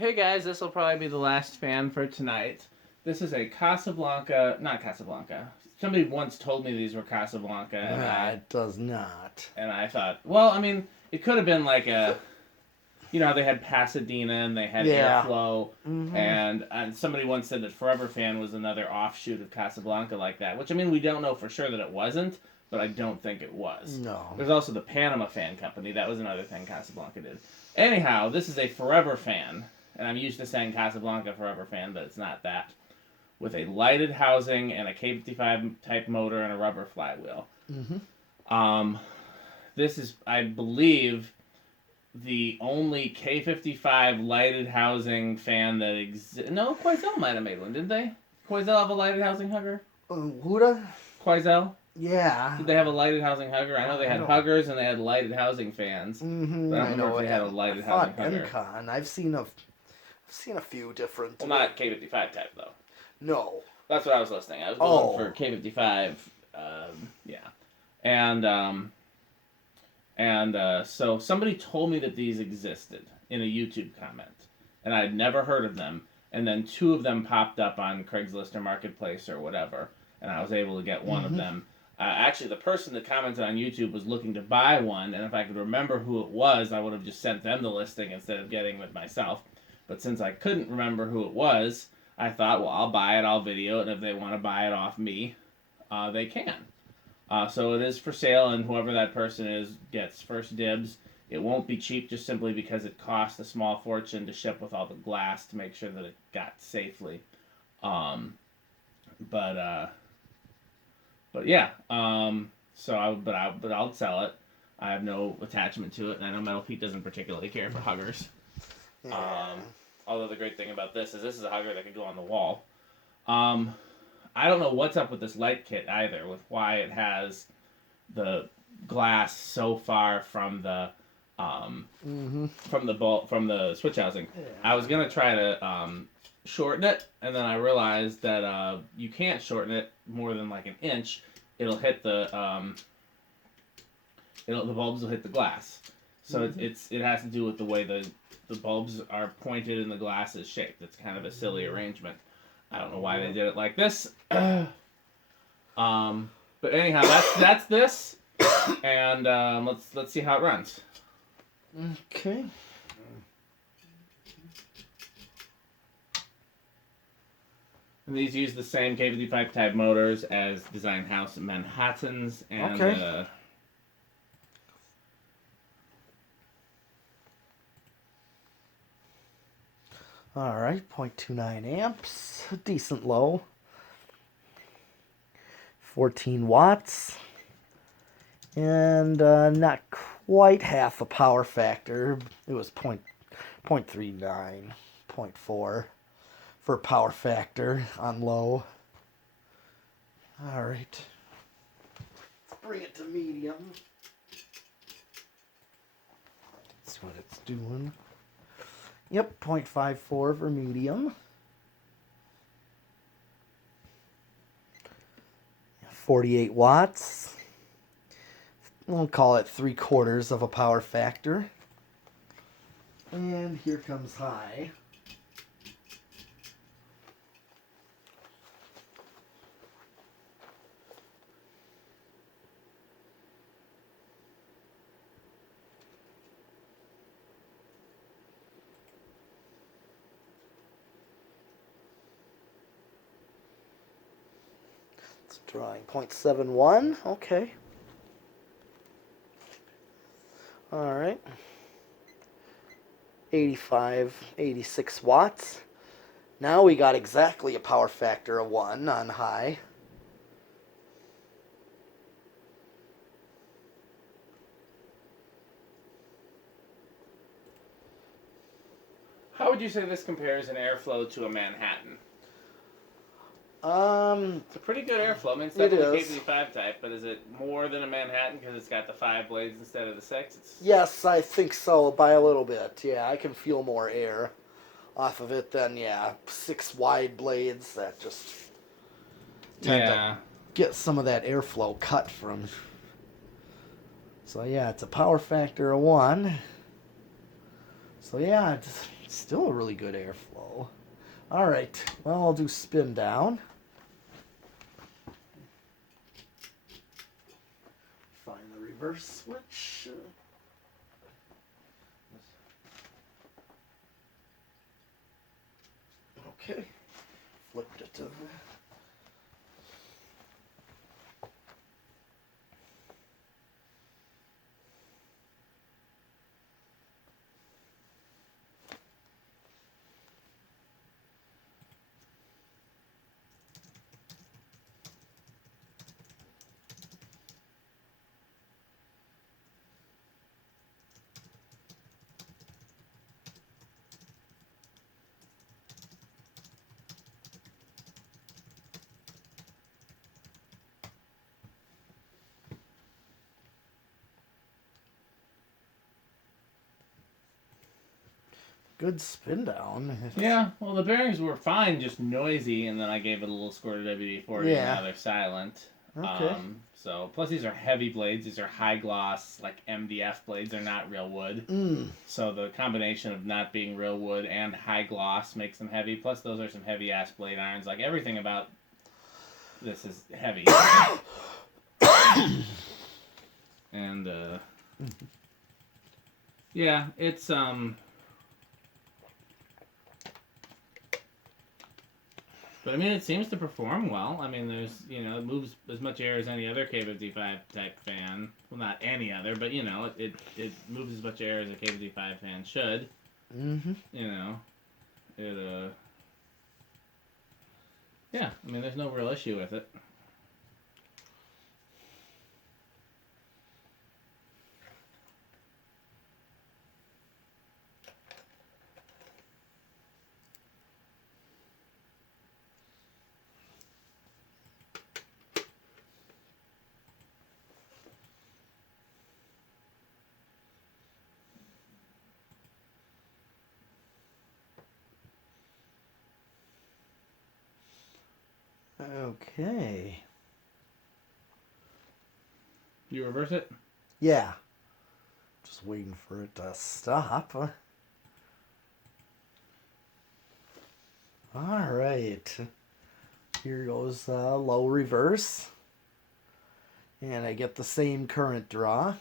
Hey guys, this will probably be the last fan for tonight. This is a Casablanca, not Casablanca. Somebody once told me these were Casablanca, and It does not. I thought, well, I mean, it could have been like a, you know, how they had Pasadena and they had Airflow, and somebody once said that Forever Fan was another offshoot of Casablanca like that. Which I mean, we don't know for sure that it wasn't, but I don't think it was. No. There's also the Panama Fan Company. That was another thing Casablanca did. Anyhow, this is a Forever Fan. And I'm used to saying Casablanca Forever Fan, but it's not that. With a lighted housing and a K55 type motor and a rubber flywheel. This is, I believe, the only K55 lighted housing fan that exists. No, Quoizel might have made one, didn't they? Quoizel have a lighted housing hugger? Huda? Quoizel? Yeah. Did they have a lighted housing hugger? I know they had huggers and they had lighted housing fans. But I don't know if they had a lighted housing hugger. Encon. I've seen a few different. Well, not K55 type though. No. That's what I was listening. I was going for K55. Yeah, and so somebody told me that these existed in a YouTube comment, and I had never heard of them. And then two of them popped up on Craigslist or Marketplace or whatever, and I was able to get one of them. Actually, the person that commented on YouTube was looking to buy one, and if I could remember who it was, I would have just sent them the listing instead of getting it myself. But since I couldn't remember who it was, I thought, well, I'll buy it, I'll video it, and if they want to buy it off me, they can. So it is for sale, and whoever that person is gets first dibs. It won't be cheap just simply because it cost a small fortune to ship with all the glass to make sure that it got safely. But yeah, but I'll sell it. I have no attachment to it, and I know Metal Pete doesn't particularly care for huggers. Yeah. Although the great thing about this is a hugger that can go on the wall. I don't know what's up with this light kit either, with why it has the glass so far from the from the switch housing. Yeah. I was gonna try to shorten it, and then I realized that you can't shorten it more than like an inch. It'll hit the the bulbs will hit the glass. So it has to do with the way the bulbs are pointed and the glass is shaped. It's kind of a silly arrangement. I don't know why they did it like this. But anyhow, that's this, and let's see how it runs. Okay. And these use the same K55 type motors as Design House Manhattans, and all right, 0.29 amps, decent low. 14 watts, and not quite half a power factor. It was 0.39, 0.4 for power factor on low. All right, let's bring it to medium. That's what it's doing. Yep, 0.54 for medium. 48 watts. We'll call it 3/4 of a power factor. And here comes high. Drawing 0.71, okay. All right. 86 watts. Now we got exactly a power factor of 1 on high. How would you say this compares in airflow to a Manhattan? It's a pretty good airflow. I mean, it's definitely K55 type, but is it more than a Manhattan because it's got the 5 blades instead of the 6? Yes, I think so, by a little bit. Yeah, I can feel more air off of it than, 6 wide blades that just tend to get some of that airflow cut from. So, yeah, it's a power factor of 1. So, yeah, it's Still a really good airflow. All right, well, I'll do spin down. Find the reverse switch. Okay, flipped it to the... Good spin down. Yeah, well, the bearings were fine, just noisy, and then I gave it a little squirt of WD-40, and now they're silent. Okay. So, plus these are heavy blades. These are high gloss, like MDF blades. They're not real wood. So the combination of not being real wood and high gloss makes them heavy. Plus those are some heavy ass blade irons. Like everything about this is heavy. And yeah, it's But I mean, it seems to perform well. I mean, there's, it moves as much air as any other K55 type fan. Well, not any other, but it moves as much air as a K55 fan should. Mm-hmm. Yeah, I mean, there's no real issue with it. Okay. You reverse it? Yeah. Just waiting for it to stop. All right. Here goes low reverse. And I get the same current draw.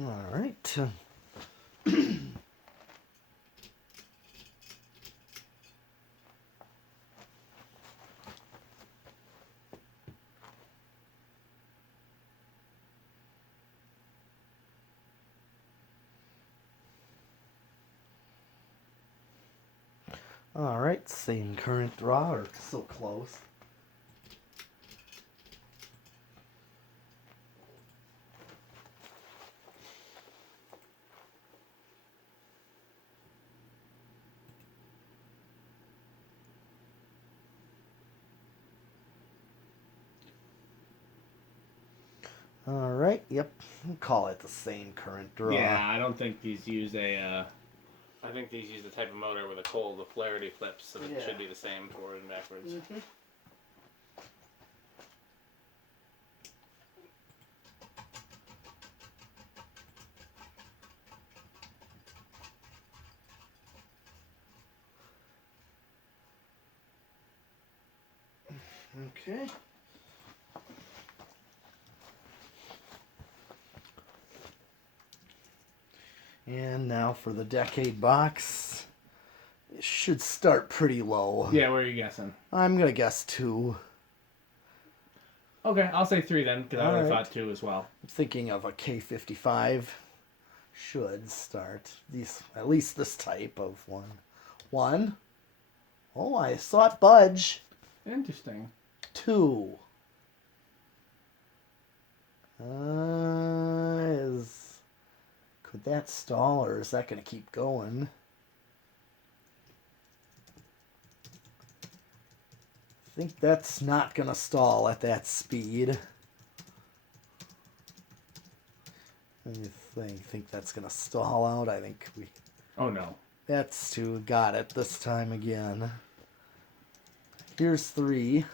All right. All right, same current draw, or so close. All right, yep, we'll call it the same current draw. Yeah, I don't think these use I think these use the type of motor where the polarity flips, so it should be the same forward and backwards. Mm-hmm. Okay. And now for the decade box. It should start pretty low. Yeah, where are you guessing? I'm going to guess 2. Okay, I'll say 3 then, because I would have Alright. thought 2 as well. I'm thinking of a K55 should start these, at least this type of one. 1. Oh, I saw it budge. Interesting. 2. Could that stall, or is that going to keep going? I think that's not going to stall at that speed. I think that's gonna stall out. I think we. Oh no. That's 2. Got it this time again. Here's 3.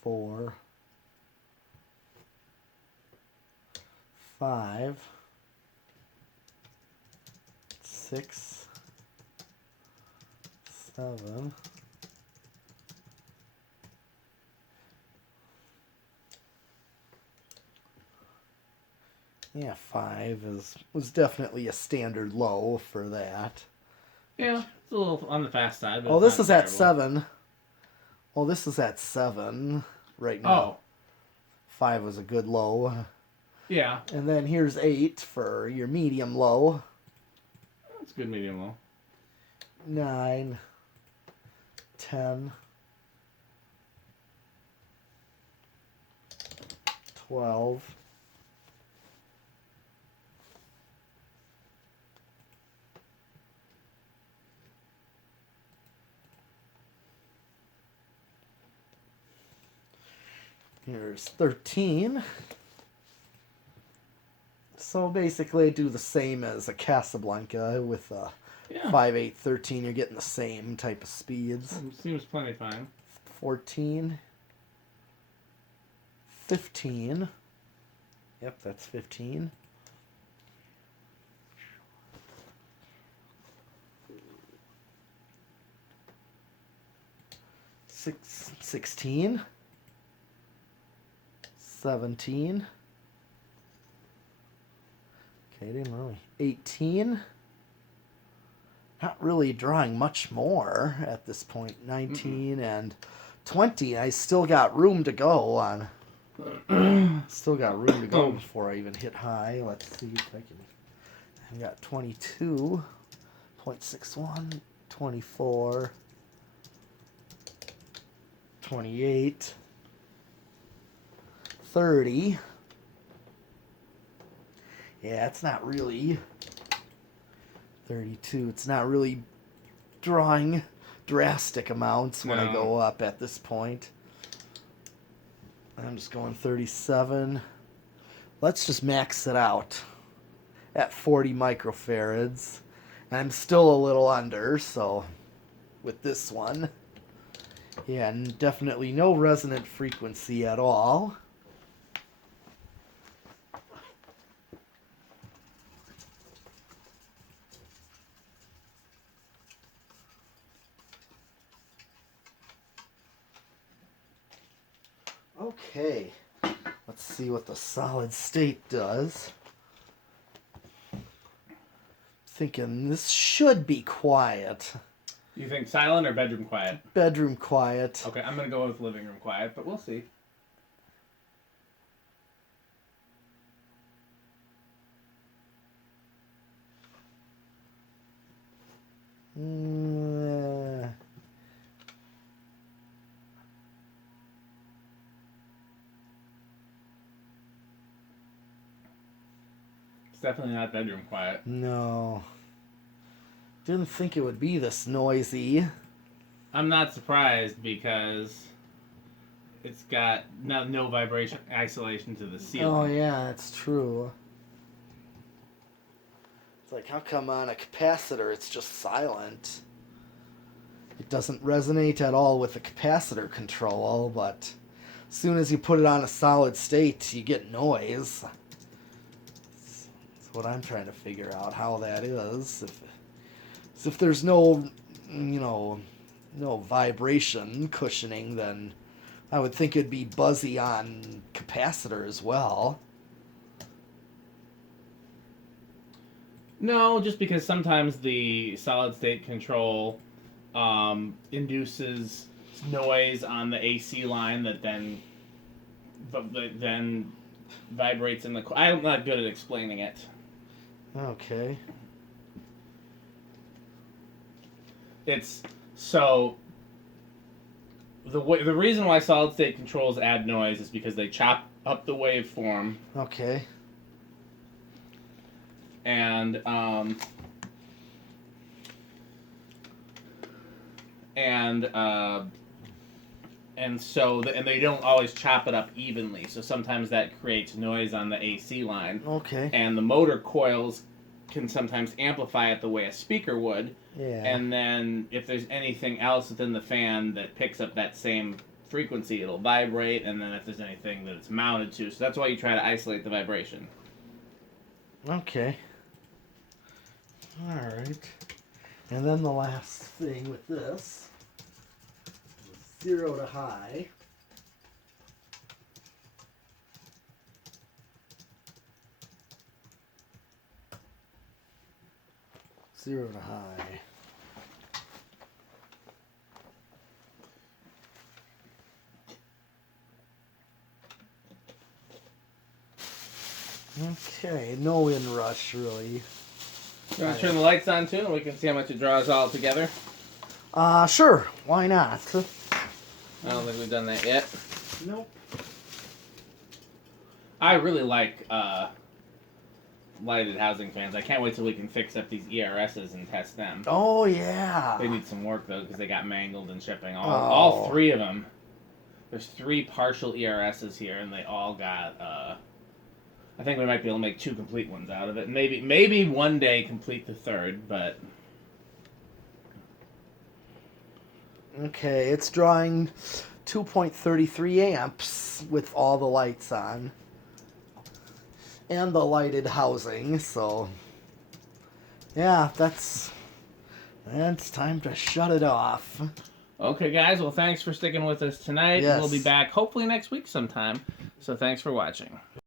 4. 5. 6. 7. Yeah, 5 was definitely a standard low for that. Yeah, it's a little on the fast side. But Oh, it's this not is at terrible. 7. Well, this is at 7 right now. Oh. 5 was a good low. Yeah. And then here's 8 for your medium low. That's good medium low. 9. 10. 12. 13. So basically I do the same as a Casablanca with a 5, 8, 13. You're getting the same type of speeds. Seems plenty fine. 14. 15. Yep, that's 15. 16. 17. Okay, didn't really. 18. Not really drawing much more at this point. 19 and 20. I still got room to go on. Still got room to go before I even hit high. Let's see if I can. I got 22.61, 24, 28, 30. Yeah, it's not really 32. It's not really drawing drastic amounts when I go up at this point. I'm just going 37. Let's just max it out at 40 microfarads. And I'm still a little under, so with this one. Yeah, and definitely no resonant frequency at all. Okay, let's see what the solid state does. Thinking this should be quiet. You think silent or bedroom quiet? Bedroom quiet. Okay, I'm going to go with living room quiet, but we'll see. It's definitely not bedroom quiet. No. Didn't think it would be this noisy. I'm not surprised because it's got no vibration isolation to the ceiling. Oh yeah, that's true. It's like, how come on a capacitor it's just silent? It doesn't resonate at all with the capacitor control, but as soon as you put it on a solid state, you get noise. That's what I'm trying to figure out, how that is. If there's no, no vibration cushioning, then I would think it'd be buzzy on capacitor as well. No, just because sometimes the solid state control induces noise on the AC line that then vibrates in the. I'm not good at explaining it. Okay. It's so the reason why solid state controls add noise is because they chop up the waveform. Okay. And and so and they don't always chop it up evenly. So sometimes that creates noise on the AC line. Okay. And the motor coils can sometimes amplify it the way a speaker would. Yeah. And then if there's anything else within the fan that picks up that same frequency, it'll vibrate. And then if there's anything that it's mounted to, so that's why you try to isolate the vibration. Okay. All right. And then the last thing with this, 0 to high. Zero to high. Okay, no inrush really. You want to turn the lights on too, and we can see how much it draws all together? Sure. Why not? I don't think we've done that yet. Nope. I really like lighted housing fans. I can't wait till we can fix up these ERSs and test them. Oh yeah. They need some work though because they got mangled in shipping. All three of them. There's 3 partial ERSs here, and they all got. I think we might be able to make 2 complete ones out of it. Maybe one day complete the 3rd, but. Okay, it's drawing 2.33 amps with all the lights on. And the lighted housing, so yeah, it's time to shut it off. Okay, guys, well, thanks for sticking with us tonight. Yes. We'll be back hopefully next week sometime. So thanks for watching.